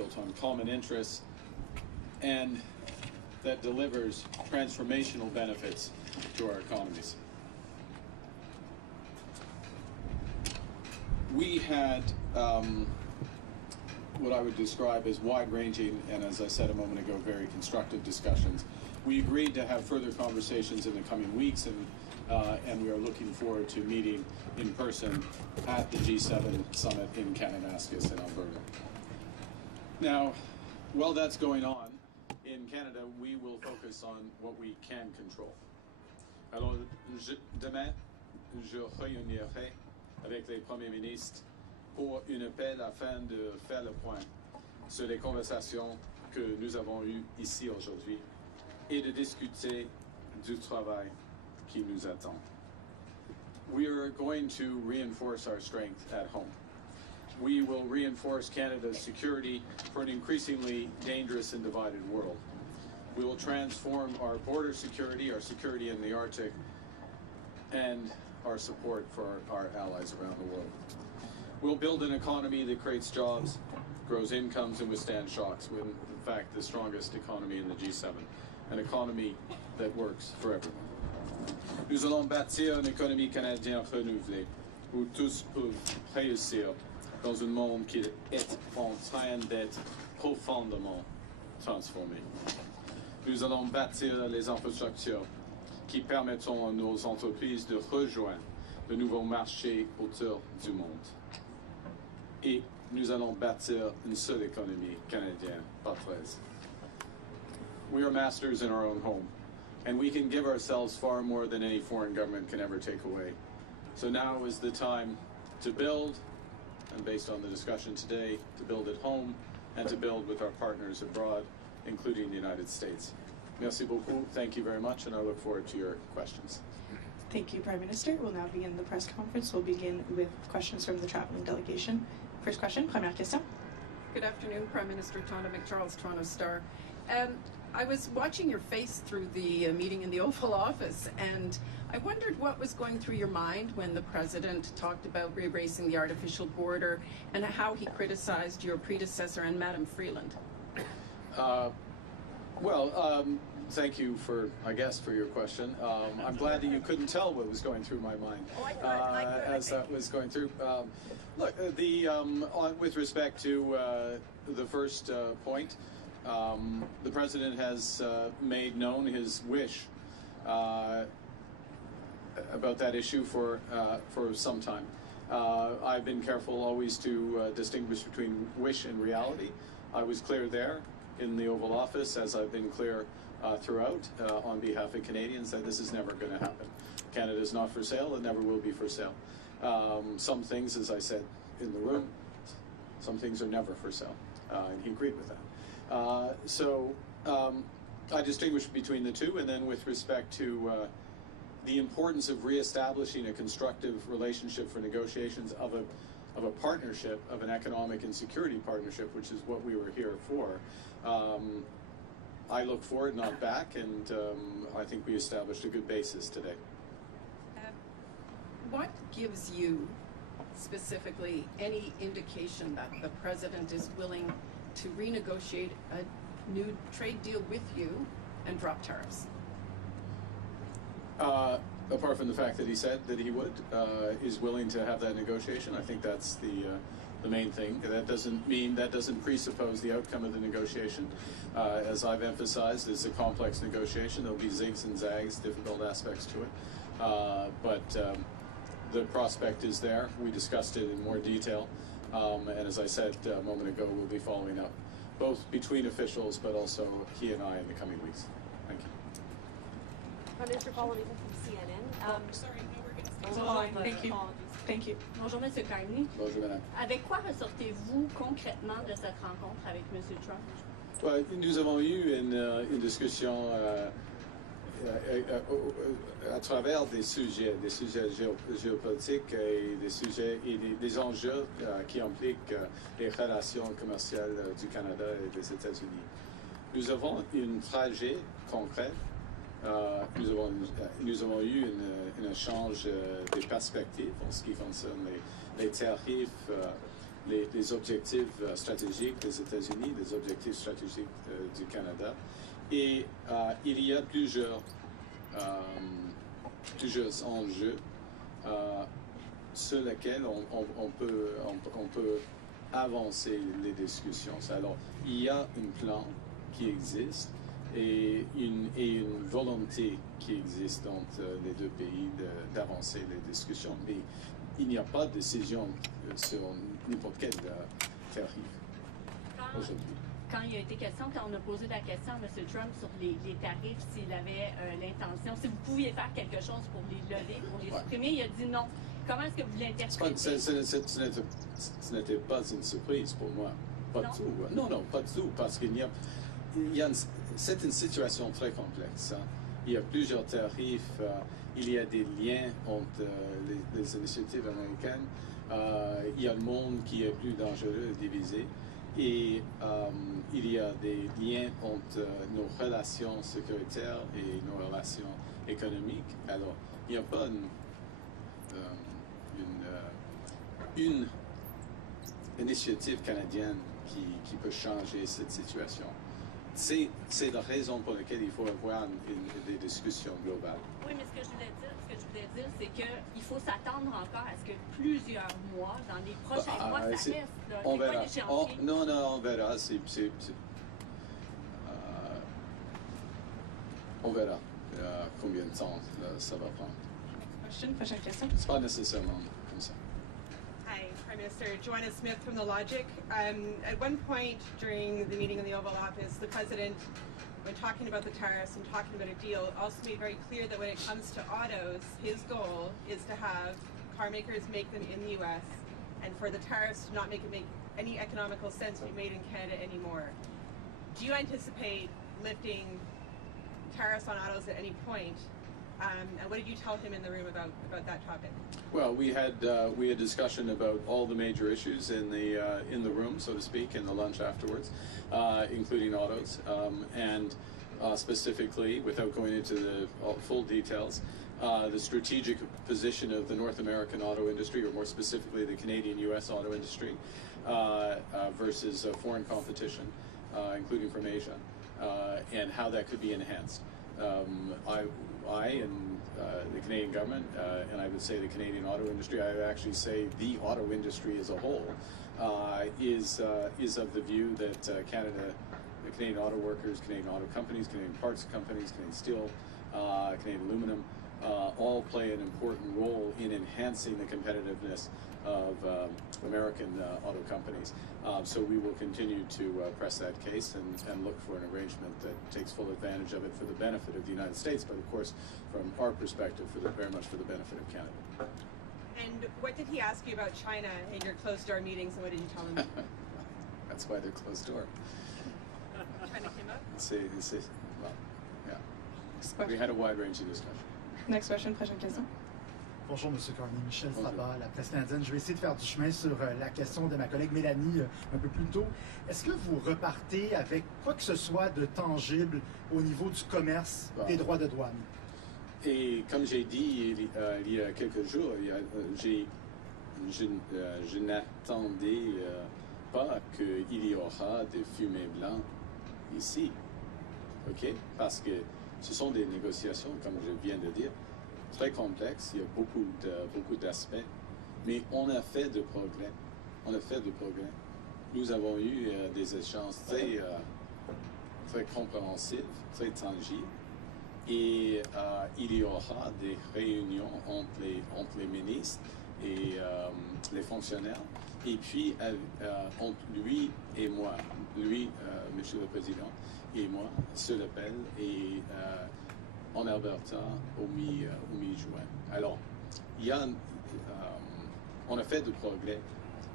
built on common interests, and that delivers transformational benefits to our economies. We had what I would describe as wide-ranging and, as I said a moment ago, very constructive discussions. We agreed to have further conversations in the coming weeks, and we are looking forward to meeting in person at the G7 summit in Kananaskis in Alberta. Now, while that's going on, in Canada, we will focus on what we can control. Alors, demain, je réunirai avec les premiers ministres pour une appel afin de faire le point sur les conversations que nous avons eues ici aujourd'hui et de discuter du travail qui nous attend. We are going to reinforce our strength at home. We will reinforce Canada's security for an increasingly dangerous and divided world. We will transform our border security, our security in the Arctic, and our support for our allies around the world. We'll build an economy that creates jobs, grows incomes, and withstands shocks. We're, in fact, the strongest economy in the G7, an economy that works for everyone. Nous allons bâtir une économie canadienne renouvelée, où tous peuvent réussir dans un monde qui est en train d'être profondément transformé. Nous allons bâtir les infrastructures qui permettront à nos entreprises de rejoindre de nouveaux marchés autour du monde. Et nous allons bâtir une seule économie canadienne par 13. We are masters in our own home, and we can give ourselves far more than any foreign government can ever take away. So now is the time to build, and based on the discussion today, to build at home and to build with our partners abroad, including the United States. Merci beaucoup, thank you very much, and I look forward to your questions. Thank you, Prime Minister. We'll now begin the press conference. We'll begin with questions from the traveling delegation. First question, première question. Good afternoon, Prime Minister. Tana McCharles, Toronto Star. I was watching your face through the meeting in the Oval Office, and I wondered what was going through your mind when the President talked about erasing the artificial border and how he criticized your predecessor and Madam Freeland. Thank you for your question. I'm glad that you couldn't tell what was going through my mind as that was going through. Look, with respect to the first point, the President has made known his wish about that issue for some time. I've been careful always to distinguish between wish and reality. I was clear there in the Oval Office, as I've been clear throughout on behalf of Canadians, that this is never going to happen. Canada is not for sale, it never will be for sale. Some things, as I said in the room, some things are never for sale, and he agreed with that. I distinguish between the two, and then with respect to the importance of reestablishing a constructive relationship for negotiations of a partnership, of an economic and security partnership, which is what we were here for. I look forward, not back, and I think we established a good basis today. What gives you specifically any indication that the President is willing to renegotiate a new trade deal with you and drop tariffs? Apart from the fact that he said that he would, is willing to have that negotiation, I think that's the main thing. That doesn't presuppose the outcome of the negotiation. As I've emphasized, it's a complex negotiation. There'll be zigs and zags, difficult aspects to it. But the prospect is there. We discussed it in more detail. And as I said a moment ago, we'll be following up, both between officials, but also he and I in the coming weeks. Thank you. Mr. Carney from CNN. Sorry, no, we're going to stay. Thank you. Thank you. Bonjour, M. Carney. Bonjour, madame. Avec quoi ressortez-vous concrètement de cette rencontre avec M. Trump? Nous avons eu une discussion à travers des sujets géopolitiques et des sujets et des enjeux qui impliquent les relations commerciales du Canada et des États-Unis. Nous avons un trajet concret. Nous avons eu un échange des perspectives en ce qui concerne les tarifs les objectifs stratégiques des États-Unis, les objectifs stratégiques du Canada. Et il y a plusieurs enjeux sur lesquels on peut avancer les discussions. Alors, il y a un plan qui existe et une volonté qui existe entre les deux pays d'avancer les discussions. Mais il n'y a pas de décision sur n'importe quel tarif aujourd'hui. Quand il a été question, quand on a posé la question à M. Trump sur les tarifs, s'il avait l'intention, si vous pouviez faire quelque chose pour les lever, pour les supprimer, il a dit non. Comment est-ce que vous l'interprétez? Ce n'était pas une surprise pour moi. Pas du tout. Non, pas du tout, parce qu'il c'est une situation très complexe. Hein. Il y a plusieurs tarifs, il y a des liens entre les initiatives américaines, il y a le monde qui est plus dangereux et divisé, et il y a des liens entre nos relations sécuritaires et nos relations économiques. Alors, il n'y a pas une initiative canadienne qui peut changer cette situation. C'est la raison pour laquelle il faut avoir des discussions globales. Oui, mais ce que je voulais dire, c'est qu'il faut s'attendre encore à ce que plusieurs mois, dans les prochains mois, ça reste. On verra. Non, on verra. On verra combien de temps ça va prendre. Prochaine question. C'est pas nécessairement comme ça. Hi, Prime Minister. Joanna Smith from The Logic. At one point during the meeting in the Oval Office, the President, when talking about the tariffs and talking about a deal, also made very clear that when it comes to autos, his goal is to have car makers make them in the U.S. and for the tariffs to not make any economical sense to be made in Canada anymore. Do you anticipate lifting tariffs on autos at any point? And what did you tell him in the room about that topic? Well, we had discussion about all the major issues in the room, so to speak, in the lunch afterwards, including autos, and specifically, without going into the full details, the strategic position of the North American auto industry, or more specifically, the Canadian-U.S. auto industry, versus foreign competition, including from Asia, and how that could be enhanced. I and the Canadian government, and I would say the Canadian auto industry, I would actually say the auto industry as a whole, is of the view that Canada, the Canadian auto workers, Canadian auto companies, Canadian parts companies, Canadian steel, Canadian aluminum, all play an important role in enhancing the competitiveness of American auto companies. So we will continue to press that case and look for an arrangement that takes full advantage of it for the benefit of the United States, but of course, from our perspective, very much for the benefit of Canada. And what did he ask you about China in your closed-door meetings, and what did you tell him? That's why they're closed door. China came up? Well, yeah. We had a wide-ranging discussion. Next question, prochaine question. Bonjour, M. Carney. Michel Sabat, la presse canadienne. Je vais essayer de faire du chemin sur la question de ma collègue Mélanie un peu plus tôt. Est-ce que vous repartez avec quoi que ce soit de tangible au niveau du commerce des droits de douane? Et comme j'ai dit il y a quelques jours, je n'attendais pas qu'il y aura des fumées blancs ici. OK? Parce que ce sont des négociations, comme je viens de dire, très complexes. Il y a beaucoup d'aspects. Mais on a fait de progrès. Nous avons eu des échanges très compréhensifs, très tangibles. Et il y aura des réunions entre les ministres et les fonctionnaires. Et puis, entre lui et moi, Monsieur le Président, et moi, sur l'appel, et en Alberta au mi-juin. Alors, on a fait du progrès,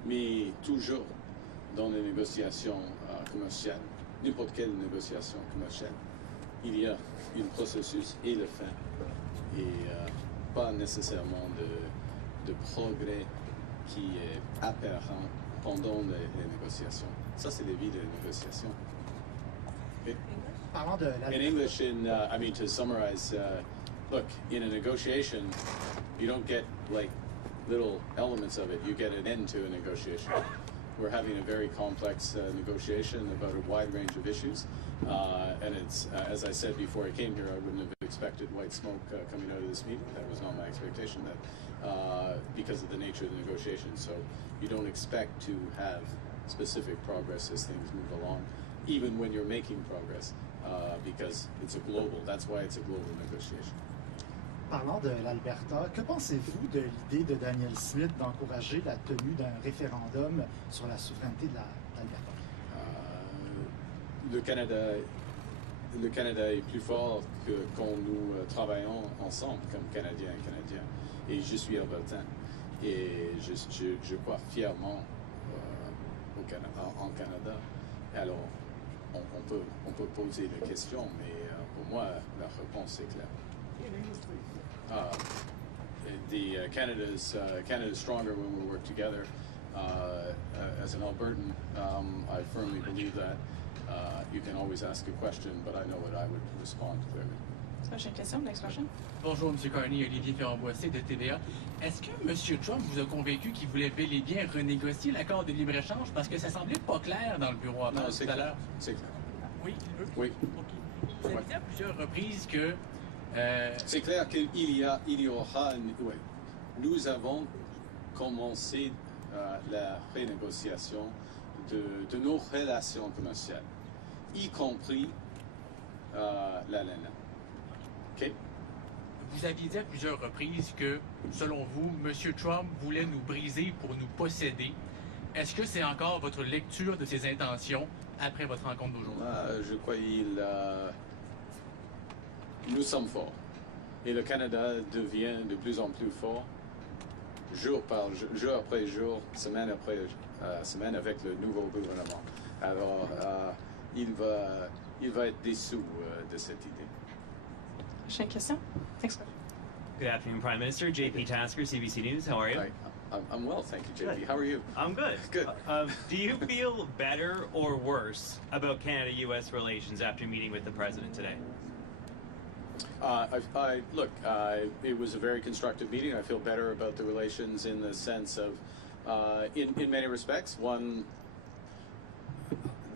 mais toujours dans les négociations commerciales, n'importe quelle négociation commerciale, il y a un processus et le fin, et pas nécessairement de progrès qui est apparent pendant les négociations. Ça, c'est la vie des négociations. Parlant de la... In English, to summarize, look, in a negotiation, you don't get like little elements of it. You get an end to a negotiation. we're having a very complex negotiation about a wide range of issues, and it's as I said before I came here, I wouldn't have expected white smoke coming out of this meeting. That was not my expectation. That because of the nature of the negotiation, so you don't expect to have specific progress as things move along, even when you're making progress, because it's a global. That's why it's a global negotiation. Parlant de l'Alberta, que pensez-vous de l'idée de Daniel Smith d'encourager la tenue d'un référendum sur la souveraineté de l'Alberta? Le Canada est plus fort que quand nous travaillons ensemble comme Canadiens et Canadiens. Et je suis albertain. Et je crois fièrement en Canada. Alors, on peut poser des questions, mais pour moi, la réponse est claire. Canada is stronger when we work together. As an Albertan, I firmly believe that. You can always ask a question, but I know what I would respond clearly. Prochaine question, next question. Bonjour, M. Carney, Olivier Ferrand-Boissé de TVA. Est-ce que M. Trump vous a convaincu qu'il voulait bel et bien renégocier l'accord de libre-échange? Parce que ça semblait pas clair dans le bureau avant tout à l'heure. C'est clair. Oui, oui. Okay. Vous avez dit à plusieurs reprises que... C'est clair qu'il y aura... Ouais. Nous avons commencé la renégociation de nos relations commerciales, y compris la laine. OK? Vous aviez dit à plusieurs reprises que, selon vous, M. Trump voulait nous briser pour nous posséder. Est-ce que c'est encore votre lecture de ses intentions après votre rencontre d'aujourd'hui? Je crois nous sommes forts. Et le Canada devient de plus en plus fort, jour après jour, semaine après semaine, avec le nouveau gouvernement. Alors, il va être dessous de cette idée. Prochaine question. Next question. Good afternoon, Prime Minister. JP Tasker, CBC News. How are you? Hi. I'm well, thank you, JP. Good. How are you? I'm good. Good. Do you feel better or worse about Canada-U.S. relations after meeting with the President today? Look, it was a very constructive meeting. I feel better about the relations in the sense of, in many respects, one,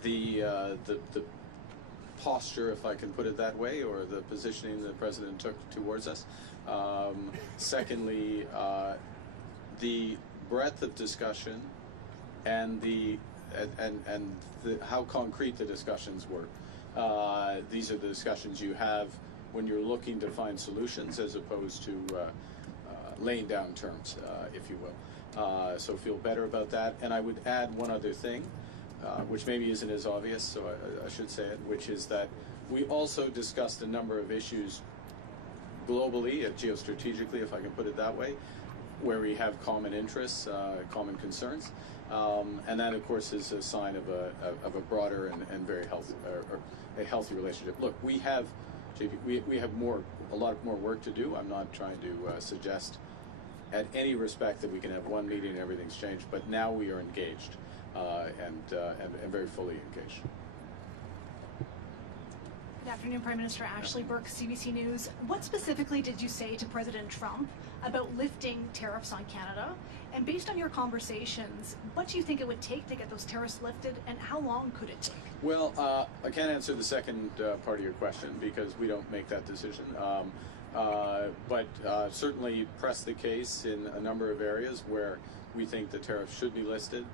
the posture, if I can put it that way, or the positioning the President took towards us. Secondly, the breadth of discussion and how concrete the discussions were. These are the discussions you have when you're looking to find solutions as opposed to laying down terms, if you will. So feel better about that. And I would add one other thing, which maybe isn't as obvious, so I should say it, which is that we also discussed a number of issues globally, geostrategically, if I can put it that way, where we have common interests, common concerns. And that, of course, is a sign of a broader and very healthy, or a healthy relationship. Look, we have a lot more work to do. I'm not trying to suggest at any respect that we can have one meeting and everything's changed, but now we are engaged and very fully engaged. Good afternoon, Prime Minister. Ashley Burke, CBC News. What specifically did you say to President Trump about lifting tariffs on Canada? And based on your conversations, what do you think it would take to get those tariffs lifted, and how long could it take? Well, I can't answer the second part of your question because we don't make that decision. But certainly press the case in a number of areas where we think the tariffs should be lifted.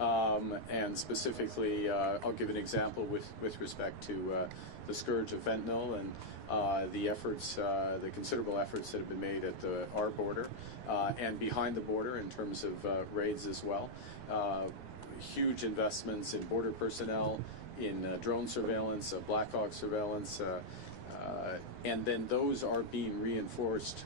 And specifically, I'll give an example with respect to the scourge of fentanyl and the considerable efforts that have been made at our border and behind the border in terms of raids as well. Huge investments in border personnel, in drone surveillance, Black Hawk surveillance, and then those are being reinforced,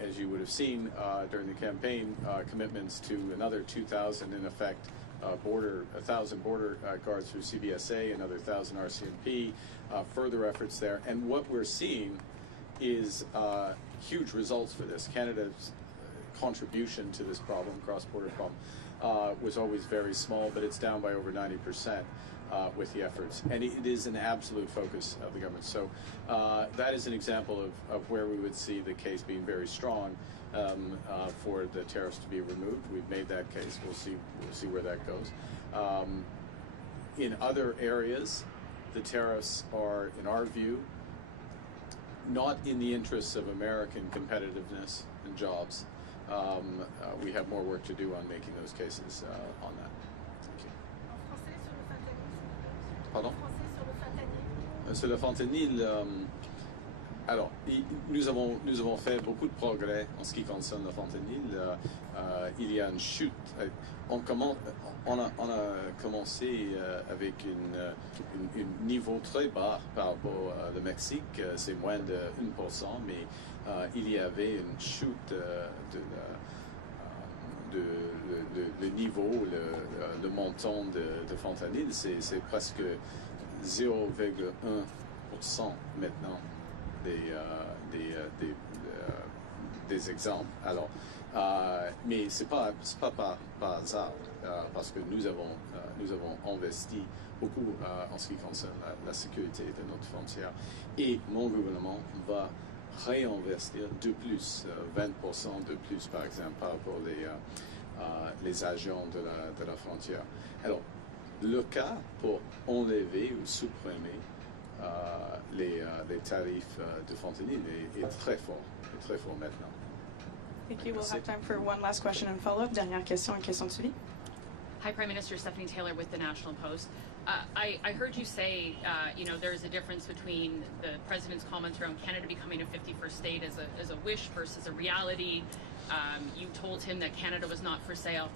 as you would have seen during the campaign, commitments to another 2,000 in effect 1,000 border guards through CBSA, another 1,000 RCMP, further efforts there. And what we're seeing is huge results for this. Canada's contribution to this problem, cross-border problem, was always very small, but it's down by over 90%. with the efforts. And it is an absolute focus of the government. So that is an example of where we would see the case being very strong for the tariffs to be removed. We've made that case. We'll see where that goes. In other areas, the tariffs are, in our view, not in the interests of American competitiveness and jobs. We have more work to do on making those cases on that. Thank you. Pardon? Sur le fentanyl, alors, nous avons fait beaucoup de progrès en ce qui concerne le fentanyl. Il y a une chute. On a commencé avec un niveau très bas par rapport au Mexique. C'est moins de 1%, mais il y avait une chute le niveau, le montant de fentanyl. C'est presque 0,1% maintenant des exemples. Alors, mais c'est pas par hasard, parce que nous avons investi beaucoup en ce qui concerne la sécurité de notre frontière, et mon gouvernement va réinvestir de plus, 20% de plus par exemple par rapport les agents de la frontière. Alors, le cas pour enlever ou supprimer les tarifs de fentanyl est très fort maintenant. Thank you. We'll have time for one last question and follow-up. Dernière question et question de suivi. Hi, Prime Minister. Stephanie Taylor with the National Post. I heard you say, there's a difference between the President's comments around Canada becoming a 51st state as a wish versus a reality. You told him that Canada was not for sale.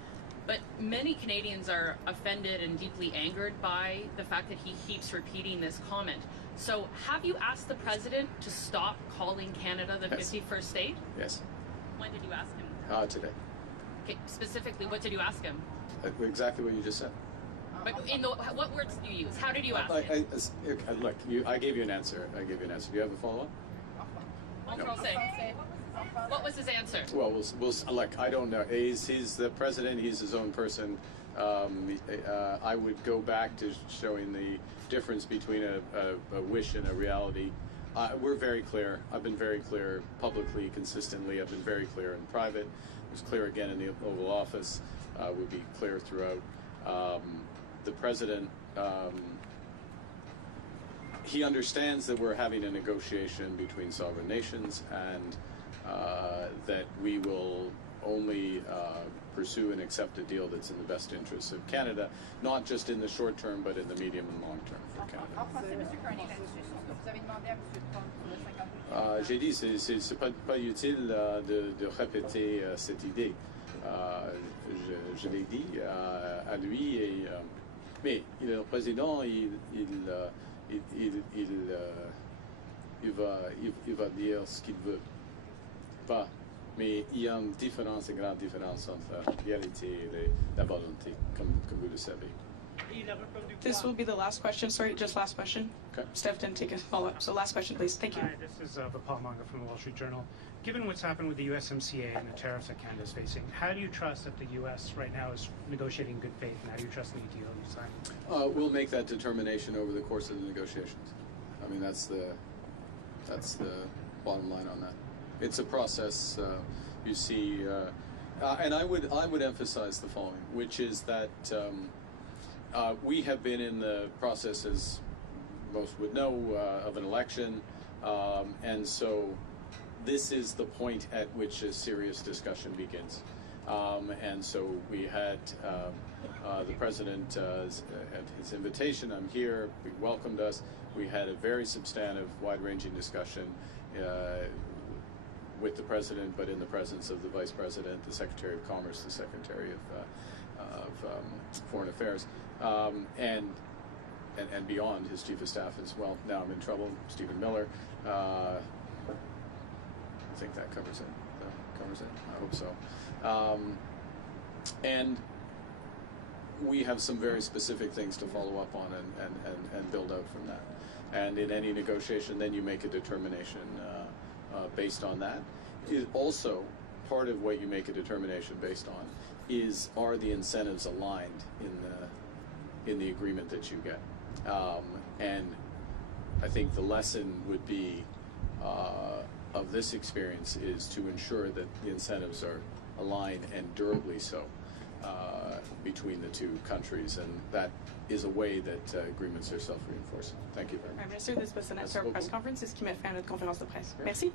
But many Canadians are offended and deeply angered by the fact that he keeps repeating this comment. So have you asked the President to stop calling Canada the 51st state? Yes. When did you ask him? Today. Okay, specifically, what did you ask him? Exactly what you just said. But what words did you use? How did you ask him? Look, I gave you an answer. Do you have a follow-up? No. What was his answer? Well, look, I don't know. He's the president. He's his own person. I would go back to showing the difference between a wish and a reality. We're very clear. I've been very clear publicly, consistently. I've been very clear in private. I was clear again in the Oval Office. Would be clear throughout. The president, he understands that we're having a negotiation between sovereign nations, and that we will only pursue and accept a deal that's in the best interests of Canada, not just in the short term, but in the medium and long term for Canada. J'ai dit, c'est pas utile de répéter cette idée. Je l'ai dit à lui, mais le président, il va dire ce qu'il veut. Pas. Mais il y a une différence, une grande différence entre la réalité et la volonté, comme vous le savez. This will be the last question. Sorry, just last question. Okay. Steph didn't take a follow-up. So last question, please. Thank you. Hi, this is Vipal Manga from the Wall Street Journal. Given what's happened with the USMCA and the tariffs that Canada is facing, how do you trust that the U.S. right now is negotiating in good faith, and how do you trust the deal you signed? We'll make that determination over the course of the negotiations. I mean, that's the bottom line on that. It's a process. You see, and I would emphasize the following, which is that we have been in the process, as most would know, of an election, and so this is the point at which a serious discussion begins. And so we had the president at his invitation. I'm here. He welcomed us. We had a very substantive, wide-ranging discussion with the president, but in the presence of the vice president, the secretary of commerce, the secretary of foreign affairs, and beyond, his chief of staff as well. Now I'm in trouble. Stephen Miller. I think that covers it. I hope so. And we have some very specific things to follow up on and build out from that. And in any negotiation, then you make a determination based on that. It also, part of what you make a determination based on are the incentives aligned in the agreement that you get. And I think the lesson would be of this experience is to ensure that the incentives are aligned and durably so between the two countries, and that is a way that agreements are self-reinforcing. Thank you very much. Prime Minister, this was the National Press Conference. C'est ce qui met fin à notre conférence de presse. Merci.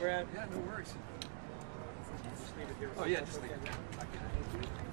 Brad? Yeah, no worries. Oh, yeah, just leave it.